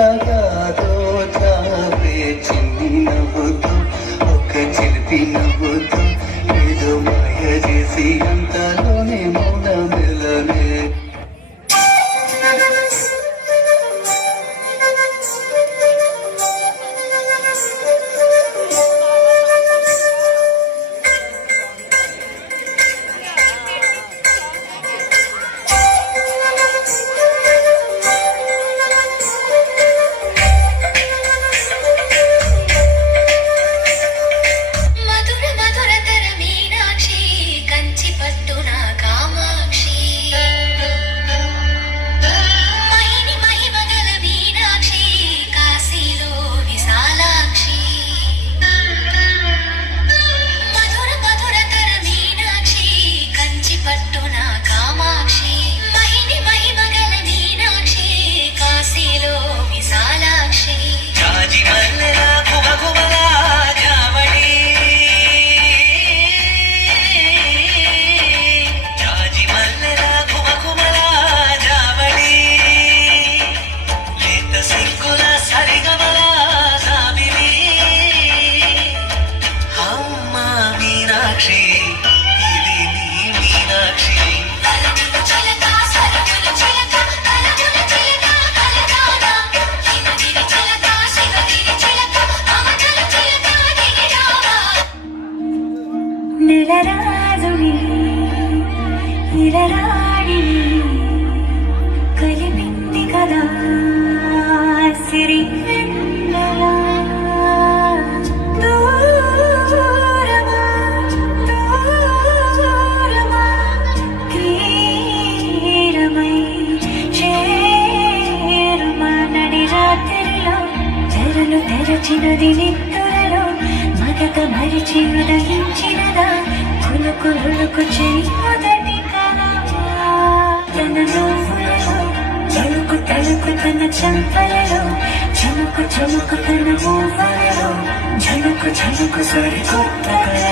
చల్లగా దోచావే చిన్ని నవ్వుతూ ఒక్క చిలిపి నవ్వుతూ ఏదో మాయ చేసి అంతలోనే మౌన మెలనే నెలరాజుని ఇలరాడిని కలిపింది కదా సిరి వెన్నెలా దూరమా దూరమా తీరమై చేరుమా నడి రాత్రిలో తెరలు తెరచినది నిద్దురలో మగత మరిచి ఉదయించినదా కులుకు చెలి మొదటి కళ తన నవ్వులలో తలుకు తలుకు తన చంపలలో చముకు చముకు తన మూవలలో జనుకు జనుకు సరికొత్త కళ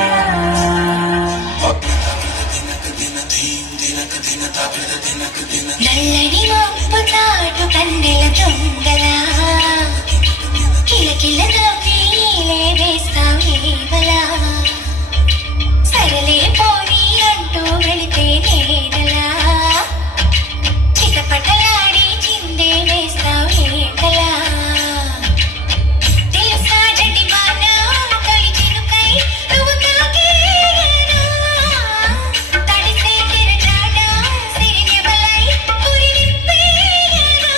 నల్లని మబ్బు తాటు కన్నెల దొంగల కిలకిల నవ్విలే వేస్తావేవలా సరలే పోనీ అంటూ వెళితే నేనలా చిటపటలాడి చిందే వేస్తావేకలా తెలుసా జటి బాణ తొలి చినుకై నువ్వు తాకేనా తడిసే తిరజాడ సిరిగెబలై ఉరినిప్పేయనా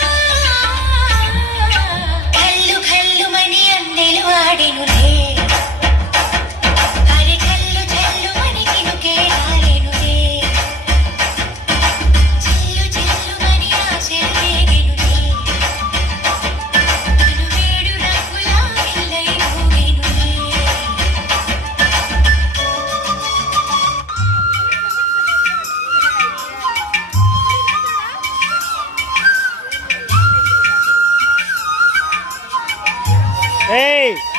కల్లు కల్లు మని అందెలు ఆడెనులే Hey!